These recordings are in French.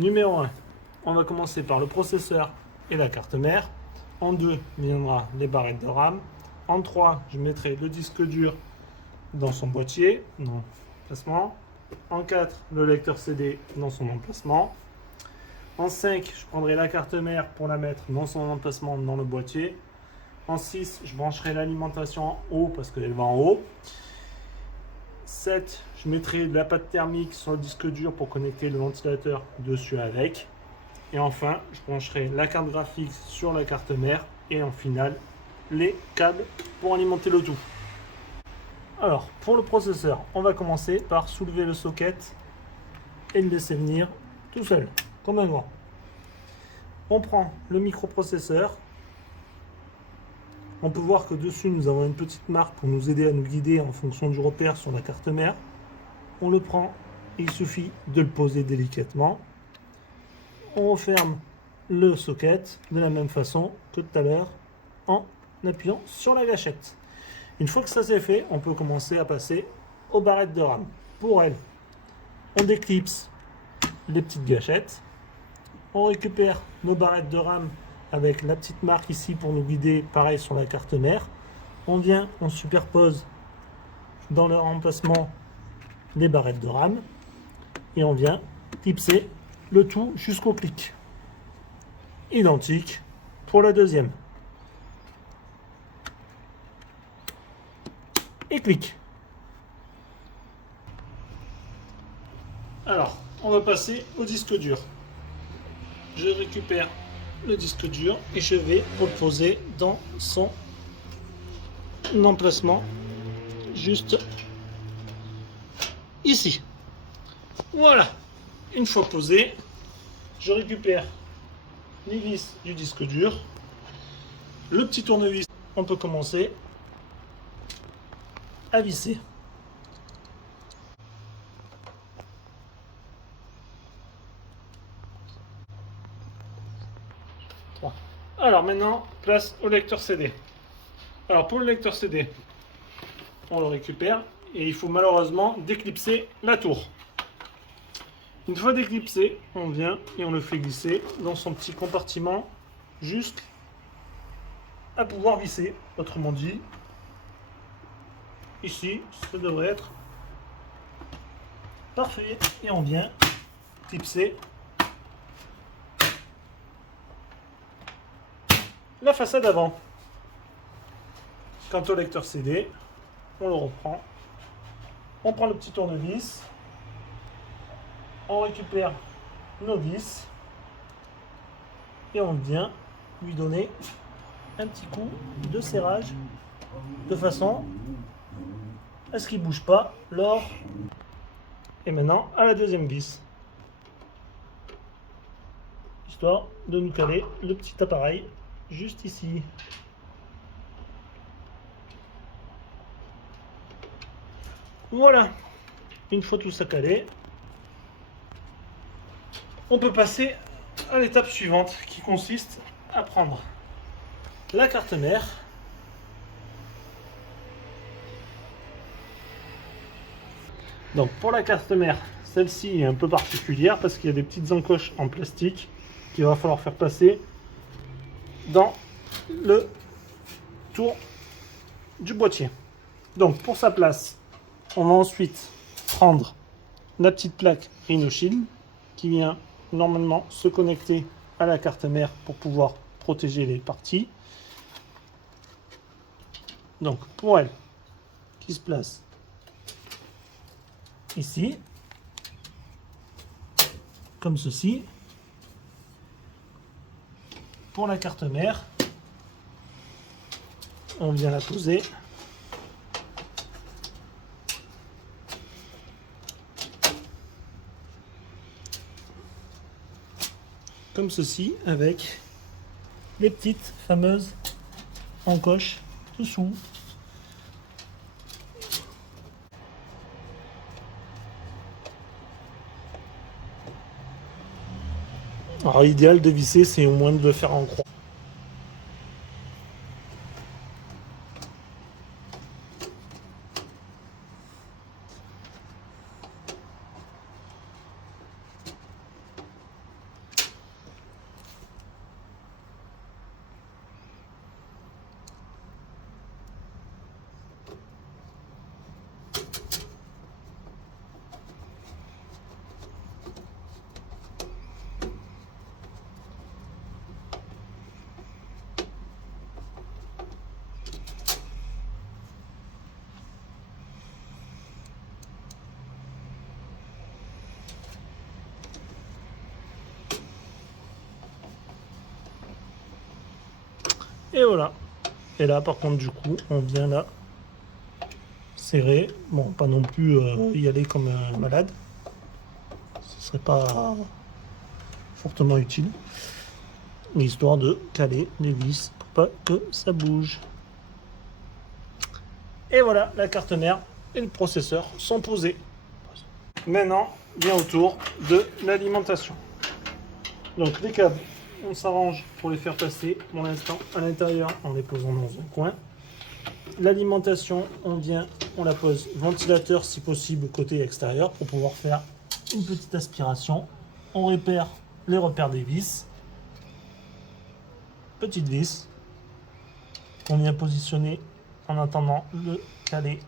Numéro 1, on va commencer par le processeur et la carte mère. En 2, viendra les barrettes de RAM. En 3, je mettrai le disque dur dans son boîtier, dans l'emplacement. En 4, le lecteur CD dans son emplacement. En 5, je prendrai la carte mère pour la mettre dans son emplacement dans le boîtier. En 6, je brancherai l'alimentation en haut parce qu'elle va en haut. 7, je mettrai de la pâte thermique sur le disque dur pour connecter le ventilateur dessus avec. Et enfin, je brancherai la carte graphique sur la carte mère et en finale, les câbles pour alimenter le tout. Alors, pour le processeur, on va commencer par soulever le socket et le laisser venir tout seul, comme un grand. On prend le microprocesseur. On peut voir que dessus, nous avons une petite marque pour nous aider à nous guider en fonction du repère sur la carte mère. On le prend, il suffit de le poser délicatement. On referme le socket de la même façon que tout à l'heure en appuyant sur la gâchette. Une fois que ça c'est fait, on peut commencer à passer aux barrettes de RAM. Pour elles, on déclipse les petites gâchettes. On récupère nos barrettes de RAM avec la petite marque ici pour nous guider, pareil sur la carte mère. On vient, on superpose dans leur emplacement les barrettes de RAM et on vient clipser le tout jusqu'au clic. Identique pour la deuxième. Et clic. Alors, on va passer au disque dur. Je récupère le disque dur et je vais le poser dans son emplacement juste ici. Voilà. Une fois posé, je récupère les vis du disque dur. Le petit tournevis, on peut commencer à visser. Alors maintenant, place au lecteur CD. Alors pour le lecteur CD, on le récupère et il faut malheureusement déclipser la tour. Une fois déclipsé, on vient et on le fait glisser dans son petit compartiment jusqu'à pouvoir visser. Autrement dit, ici, ça devrait être parfait. Et on vient clipser la façade avant. Quant au lecteur CD, on le reprend. On prend le petit tournevis. On récupère nos vis. Et on vient lui donner un petit coup de serrage de façon à ce qu'il ne bouge pas lors. Et maintenant à la deuxième vis. Histoire de nous caler le petit appareil juste ici. Voilà. Une fois tout ça calé, on peut passer à l'étape suivante qui consiste à prendre la carte mère. Donc pour la carte mère, celle-ci est un peu particulière parce qu'il y a des petites encoches en plastique qu'il va falloir faire passer dans le tour du boîtier. Donc pour sa place, on va ensuite prendre la petite plaque Rhinoshield qui vient normalement se connecter à la carte mère pour pouvoir protéger les parties. Donc pour elle, qui se place ici, comme ceci. Pour la carte mère, on vient la poser comme ceci avec les petites fameuses encoches dessous. Alors l'idéal de visser, c'est au moins de le faire en croix. Et voilà. Et là, par contre, du coup, on vient là serrer. Bon, pas non plus y aller comme un malade. Ce serait pas fortement utile. Histoire de caler les vis pour pas que ça bouge. Et voilà, la carte mère et le processeur sont posés. Maintenant, vient au tour de l'alimentation. Donc les câbles, on s'arrange pour les faire passer pour l'instant à l'intérieur en les posant dans un coin. L'alimentation, on la pose ventilateur si possible côté extérieur pour pouvoir faire une petite aspiration. On repère les repères des vis. Petite vis qu'on vient positionner en attendant le caler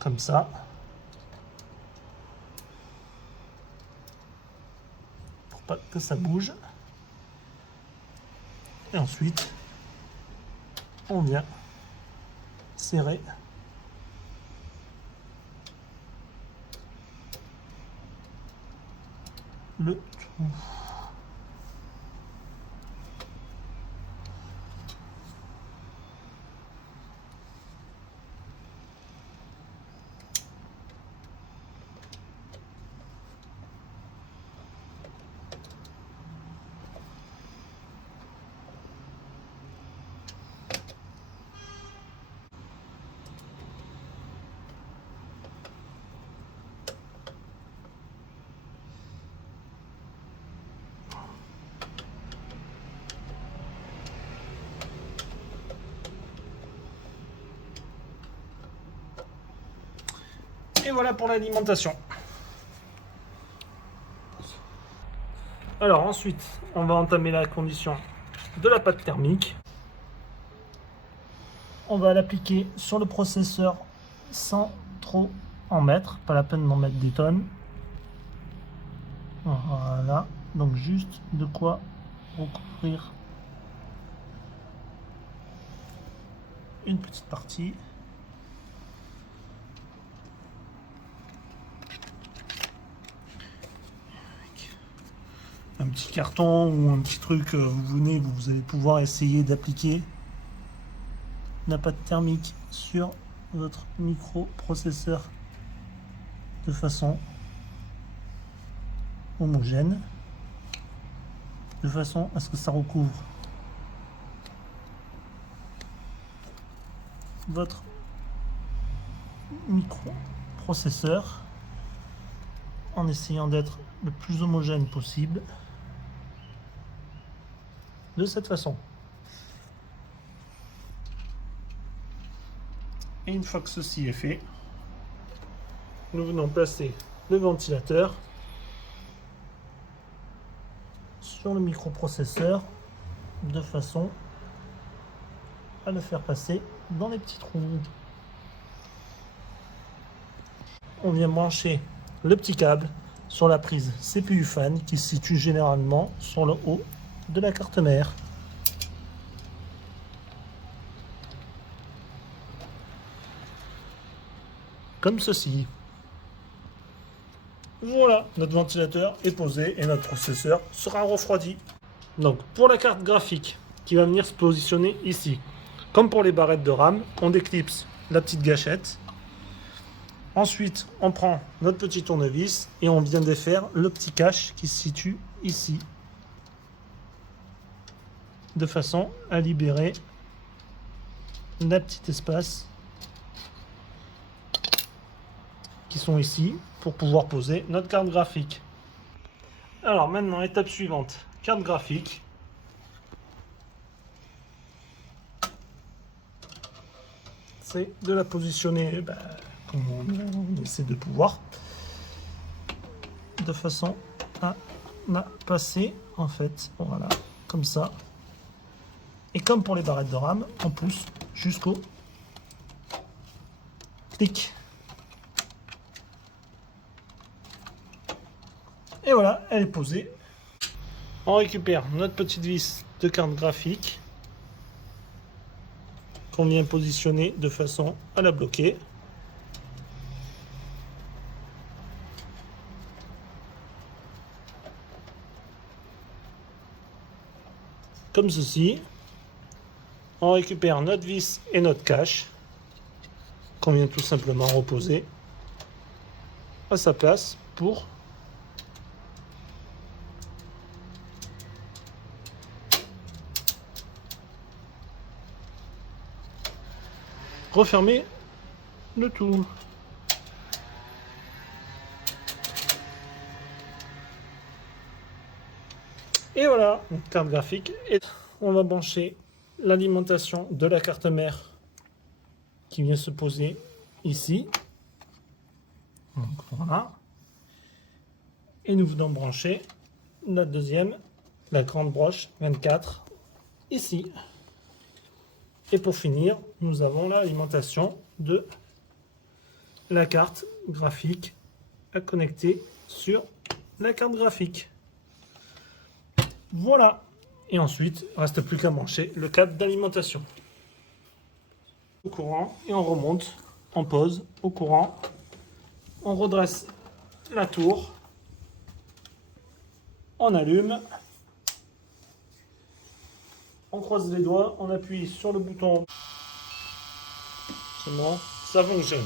comme ça. Pour pas que ça bouge. Et ensuite, on vient serrer le tout. Et voilà pour l'alimentation. Alors ensuite, on va entamer la condition de la pâte thermique. On va l'appliquer sur le processeur sans trop en mettre, pas la peine d'en mettre des tonnes. Voilà, donc juste de quoi recouvrir une petite partie. Un petit carton ou un petit truc, vous allez pouvoir essayer d'appliquer la pâte thermique sur votre microprocesseur de façon homogène, de façon à ce que ça recouvre votre microprocesseur en essayant d'être le plus homogène possible de cette façon. Et une fois que ceci est fait, nous venons placer le ventilateur sur le microprocesseur de façon à le faire passer dans les petits trous. On vient brancher le petit câble sur la prise CPU fan qui se situe généralement sur le haut de la carte mère. Comme ceci. Voilà, notre ventilateur est posé et notre processeur sera refroidi. Donc pour la carte graphique qui va venir se positionner ici, comme pour les barrettes de RAM, on déclipse la petite gâchette. Ensuite, on prend notre petit tournevis et on vient défaire le petit cache qui se situe ici, de façon à libérer la petite espace qui sont ici pour pouvoir poser notre carte graphique. Alors maintenant, étape suivante, carte graphique. C'est de la positionner comme on essaie de pouvoir, de façon à la passer en fait, voilà, comme ça. Et comme pour les barrettes de RAM, on pousse jusqu'au clic. Et voilà, elle est posée. On récupère notre petite vis de carte graphique qu'on vient positionner de façon à la bloquer. comme ceci. On récupère notre vis et notre cache qu'on vient tout simplement reposer à sa place pour refermer le tout. Et voilà, une carte graphique. Et on va brancher l'alimentation de la carte mère qui vient se poser ici. Donc voilà. Et nous venons brancher la deuxième, la grande broche 24 ici. Et pour finir, nous avons l'alimentation de la carte graphique à connecter sur la carte graphique. Voilà. Et ensuite, il ne reste plus qu'à brancher le câble d'alimentation. Au courant, et on remonte, on pose au courant, on redresse la tour, on allume, on croise les doigts, on appuie sur le bouton. C'est bon, ça fonctionne.